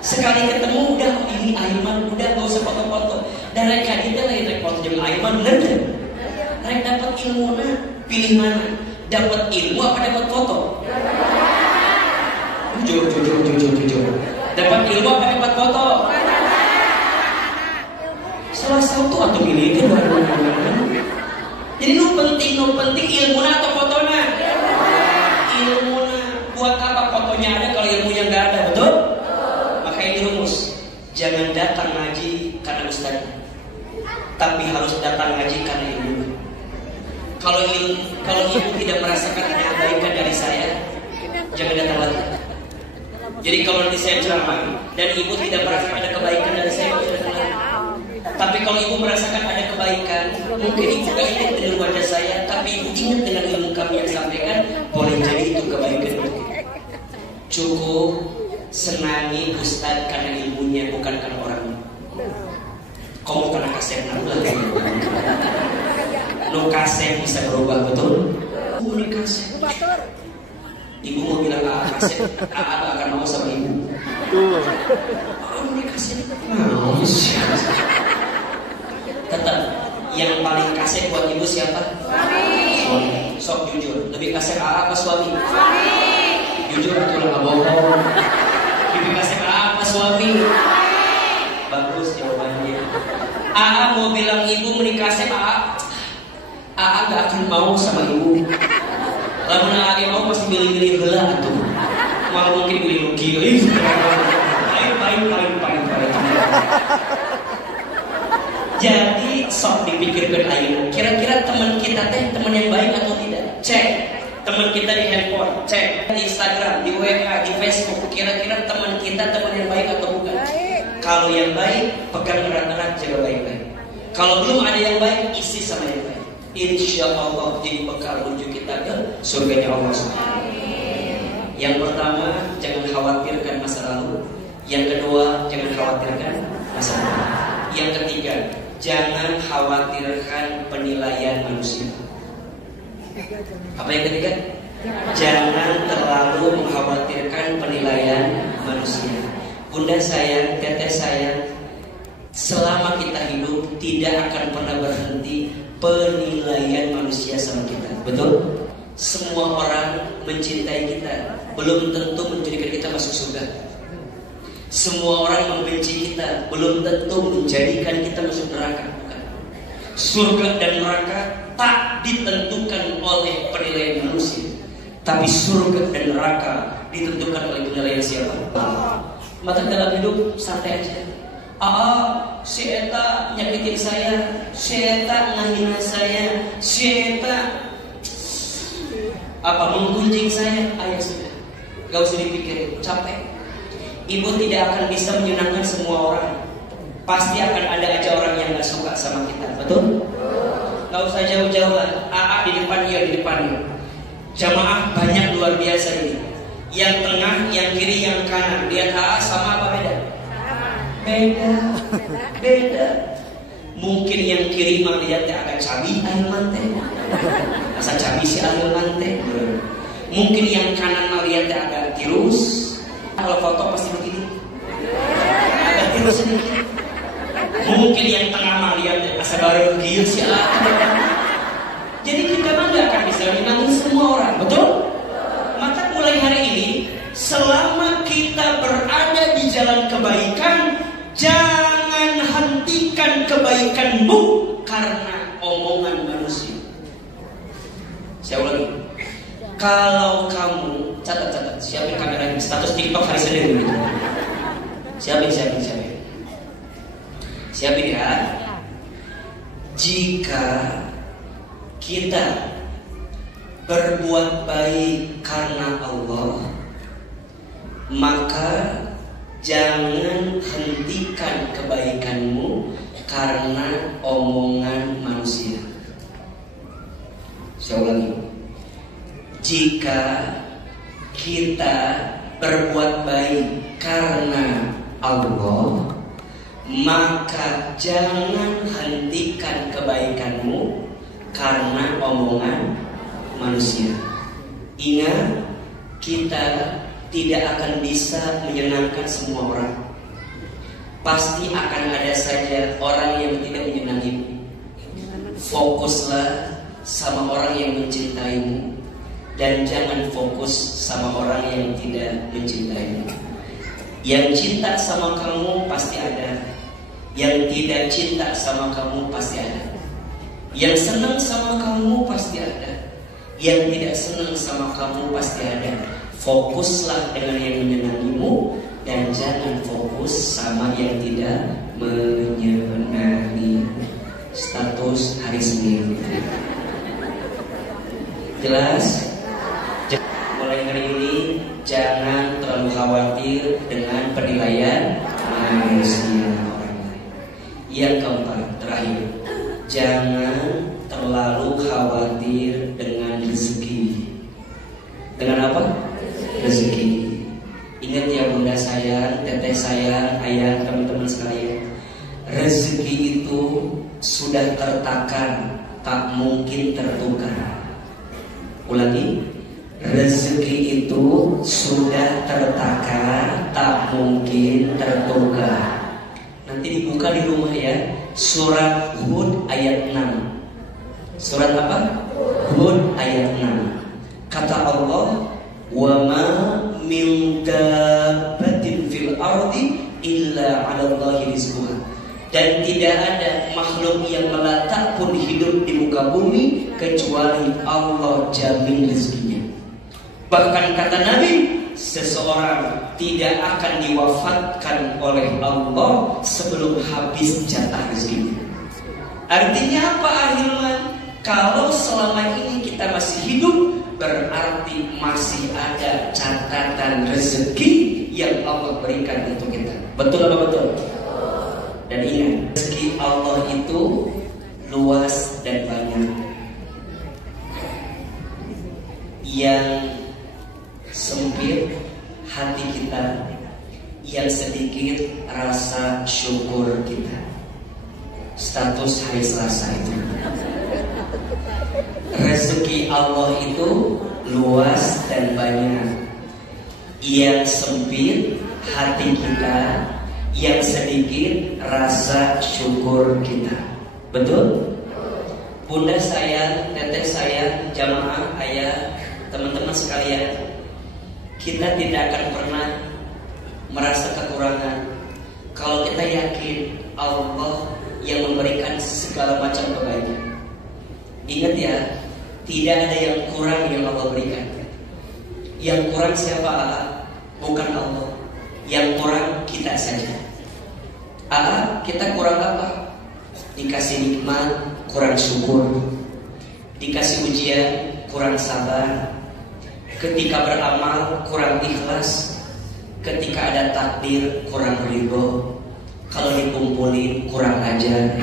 Sekali ketemu udah ini Ahilman, udah gak usah foto-foto. Dan mereka itu lagi rek foto jeung Ahilman, bener kan? Rek dapat ilmu pilih mana? Dapat ilmu apa dapat foto? Jujur. Dapat ilmu apa dapat foto? Salah satu atau pilih itu baru. Jadi nu penting ilmu atau fotonya? Ilmu buat apa fotonya ada kalau ilmunya nggak ada, betul? Maka ini rumus, jangan datang ngaji karena ustaz, tapi harus datang ngaji karena ilmu. Kalau ibu tidak merasakan ada kebaikan dari saya, jangan datang lagi. Jadi kalau nanti saya ceramah dan ibu tidak merasakan ada kebaikan dari saya, jangan datang lagi. Tapi kalau ibu merasakan ada kebaikan, mungkin ibu gak ingat dengan wajah saya, tapi ibu ingat dengan ilmu kami yang sampaikan, boleh jadi itu kebaikan. Cukup senangi ustaz karena ilmunya, bukan karena orangnya. Kamu karena kasih narulah kayaknya. No kasih bisa berubah, betul? Ini kasih. Ibu mau bilang kasih, akan mau sama ibu. Ini kasih. Tetap yang paling kasih buat ibu siapa? Suami. Sok jujur. Lebih kasih apa suami? Jujur atau nggak bohong? Lebih kasih apa suami? Bagus jawabannya. Mau bilang ibu menikasih gak akan mau sama ibu. Lalu Aa mau pasti milih-milih heula tuh. Malah mungkin milih rugi. Paling. Jadi sok dipikirkan ayo. Kira-kira teman kita teman yang baik atau tidak? Cek teman kita di handphone, cek di Instagram, di WA, di Facebook. Kira-kira teman kita teman yang baik atau bukan? Kalau yang baik, pegang erat-erat, jaga baik-baik. Kalau belum ada yang baik, isi sama yang baik. Insya Allah jadi bekal menuju kita ke surganya Allah SWT. Yang pertama, jangan khawatirkan masa lalu. Yang kedua, jangan khawatirkan masa depan. Yang ketiga, jangan khawatirkan penilaian manusia. Apa yang ketiga? Jangan terlalu mengkhawatirkan penilaian manusia. Bunda sayang, teteh sayang, selama kita hidup tidak akan pernah berhenti penilaian manusia sama kita. Betul? Semua orang mencintai kita, belum tentu menjadikan kita masuk surga. Semua orang membenci kita, belum tentu menjadikan kita masuk neraka. Bukan. Surga dan neraka tak ditentukan oleh penilaian manusia, tapi surga dan neraka ditentukan oleh penilaian siapa? Maka dalam hidup santai aja. Si Eta nyakitin saya, si Eta ngahina saya, si Eta menggunjing saya. Ayo sudah, gak usah dipikirin, capek. Ibu tidak akan bisa menyenangkan semua orang. Pasti akan ada aja orang yang gak suka sama kita, betul? Gak usah jauh-jauh lah. AA di depan, iya di depan. Jamaah banyak luar biasa ini. Yang tengah, yang kiri, yang kanan. Lihat AA sama apa beda? Beda. Mungkin yang kiri mah lihatnya agak cabi air mante. Masa cabi si air mante. Mungkin yang kanan mah lihatnya agak tirus. Kalau foto pasti begini. Agak tirus sedikit. Mungkin yang tengah mah lihatnya asa baru gieu si air. Jadi kita mah gak akan bisa menyenangkan semua orang, betul? Maka mulai hari ini, selama kita berada di jalan kebaikan, jangan hentikan kebaikanmu karena omongan manusia. Saya ulangi. Kalau kamu catat, siapin kameranya, status TikTok hari Senin gitu. Siapin. Siapin ya. Jika kita berbuat baik karena Allah, maka jangan hentikan kebaikanmu karena omongan manusia. Saya ulangi. Jika kita berbuat baik karena Allah, maka jangan hentikan kebaikanmu karena omongan manusia. Ingat, kita tidak akan bisa menyenangkan semua orang. Pasti akan ada saja orang yang tidak menyenangimu. Fokuslah sama orang yang mencintaimu, dan jangan fokus sama orang yang tidak mencintaimu. Yang cinta sama kamu pasti ada, yang tidak cinta sama kamu pasti ada. Yang senang sama kamu pasti ada, yang tidak senang sama kamu pasti ada. Fokuslah dengan yang menyenangimu, dan jangan fokus sama yang tidak menyenangi. Status hari Senin. Jelas? Mulai hari ini jangan terlalu khawatir dengan penilaian manusia orang lain. Yang keempat, terakhir, jangan terlalu khawatir dengan rezeki. Dengan apa? Rezeki. Ingat ya bunda sayang, teteh sayang, ayah, teman-teman sekalian. Rezeki itu sudah tertakar, tak mungkin tertukar. Ulangi. Rezeki itu sudah tertakar, tak mungkin tertukar. Nanti dibuka di rumah ya. Surat Hud ayat 6. Surat apa? Hud ayat 6. Kata Allah, "Wa ma min dabbatin fil ardi illa 'ala Allahi rizquha." Dan tidak ada makhluk yang melata pun hidup di muka bumi kecuali Allah jamin rezekinya. Bahkan kata Nabi, seseorang tidak akan diwafatkan oleh Allah sebelum habis jatah rezekinya. Artinya apa ahilman? Kalau selama ini kita masih hidup, berarti masih ada catatan rezeki yang Allah berikan untuk kita. Betul apa betul? Dan ingat, rezeki Allah itu luas dan banyak. Yang sempit hati kita, yang sedikit rasa syukur kita. Status hari Selasa itu. Rezeki Allah itu luas dan banyak. Yang sempit hati kita, yang sedikit rasa syukur kita. Betul? Bunda saya, teteh saya, jamaah, ayah, teman-teman sekalian, kita tidak akan pernah merasa kekurangan kalau kita yakin Allah yang memberikan segala macam kebaikan. Ingat ya, tidak ada yang kurang yang Allah berikan. Yang kurang siapa? Bukan Allah. Yang kurang kita saja. Kita kurang apa? Dikasih nikmat, kurang syukur. Dikasih ujian, kurang sabar. Ketika beramal, kurang ikhlas. Ketika ada takdir, kurang ridho. kalau dikumpulin kurang ajar.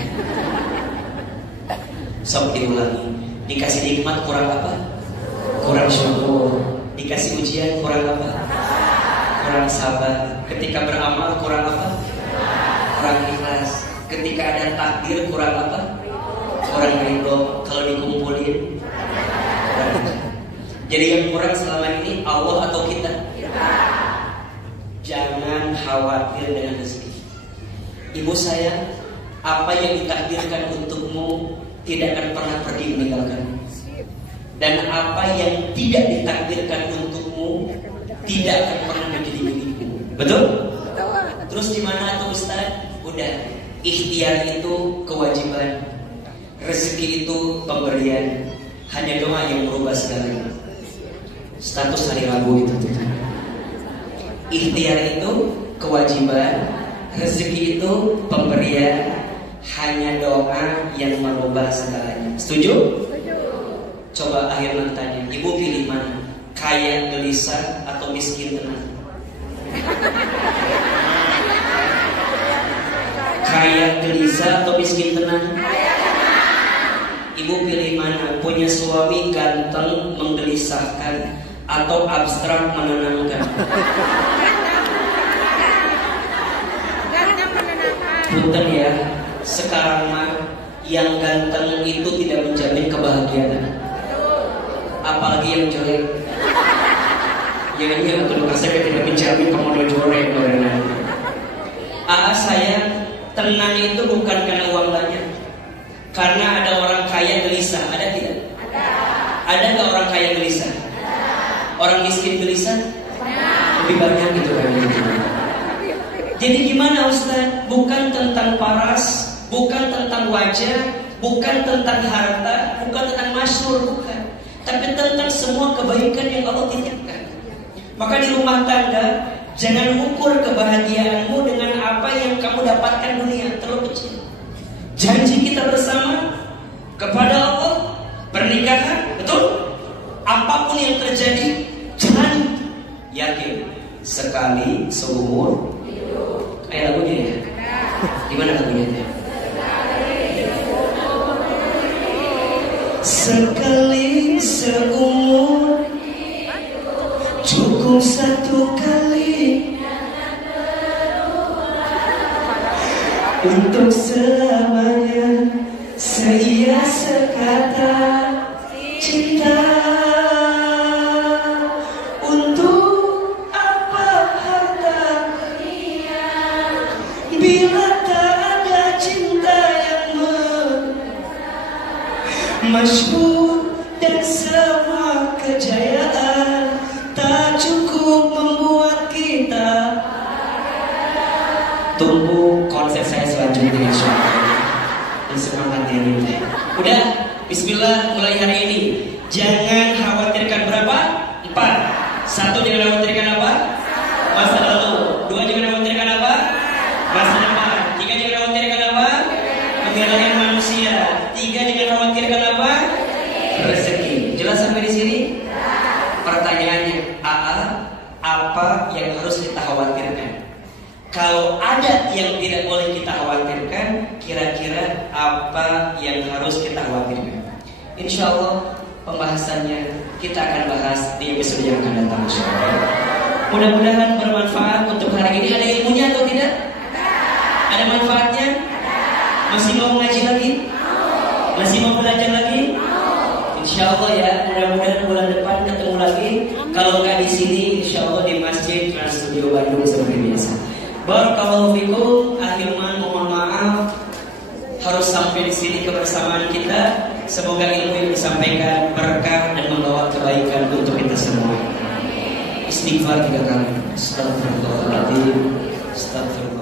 Sok diulangi. Dikasih nikmat kurang apa? Kurang syukur. Dikasih ujian kurang apa? Kurang sabar. Ketika beramal kurang apa? Kurang ikhlas. Ketika ada takdir kurang apa? Kurang ridho. Kalau dikumpulin kurang. Jadi yang kurang selama ini Allah atau kita? Jangan khawatir dengan rezeki. Ibu sayang, apa yang ditakdirkan untukmu tidak akan pernah pergi meninggalkan. Dan apa yang tidak ditakdirkan untukmu tidak akan pernah menjadi milikmu. Betul? Terus gimana tuh Ustaz? Udah, ikhtiar itu kewajiban, rezeki itu pemberian. Hanya doa yang merubah segalanya. Status hari Rabu itu. Ikhtiar itu kewajiban, rezeki itu pemberian. Hanya doa yang merubah segalanya. Setuju? Coba akhirnya tanya, ibu pilih mana? Kaya gelisah atau miskin tenang? Kaya gelisah atau miskin tenang? Ibu pilih mana? Punya suami ganteng menggelisahkan atau abstrak menenangkan? Punten ya, sekarang mah yang ganteng itu tidak menjamin kebahagiaan. Apalagi yang jelek. Jangan untuk saya tidak menjamin komodo jelek. Saya tenang itu bukan karena uang banyak. Karena ada orang kaya gelisah, ada tidak? Ada nggak orang kaya gelisah? Orang miskin gelisah? Lebih banyak gitu kan? Jadi gimana Ustaz? Bukan tentang paras, bukan tentang wajah, bukan tentang harta, bukan tentang masyhur, bukan. Tapi tentang semua kebaikan yang Allah titipkan. Maka di rumah tangga, jangan ukur kebahagiaanmu dengan apa yang kamu dapatkan dunia, terlalu kecil. Janji kita bersama kepada Allah, pernikahan, betul? Apapun yang terjadi, jangan yakin sekali seumur. Kayak lagunya ya? Gimana lagunya? Sekali seumur, cukup satu kali untuk selamanya. Seia sekata cinta. Bila tak ada cinta yang masyhur dan semua kejayaan tak cukup membuat kita. Tunggu konsep saya selanjutnya insyaallah. Semangat ini. Udah, bismillah mulai hari ini. Jangan khawatirkan berapa? 4. 1, jangan khawatirkan apa? Masa lalu. 2, jangan khawatirkan apa? Masa depan. 3, jangan khawatirkan apa? Kehilangan manusia. 3, jangan khawatirkan apa? Rezeki. Jelas sampai di sini? Pertanyaannya, apa yang harus kita khawatirkan? Kalau ada yang tidak boleh kita khawatirkan, kira-kira apa yang harus kita khawatirkan? Insya Allah pembahasannya kita akan bahas di episode yang akan datang. Mudah-mudahan bermanfaat untuk hari ini. Ada ilmunya atau tidak? Ada manfaatnya? Masih mau ngaji lagi? Masih mau belajar lagi? Insya Allah ya, mudah-mudahan bulan depan ketemu lagi. Kalau nggak di sini, insya Allah di Masjid Trans Studio Bandung seperti biasa. Barakallahu fikum. Akhirnya mohon maaf harus sampai di sini kebersamaan kita. Semoga ilmu yang disampaikan berkah dan membawa kebaikan untuk kita semua. Istighfar 3 kali. Astagfirullahaladzim. Astagfirullah.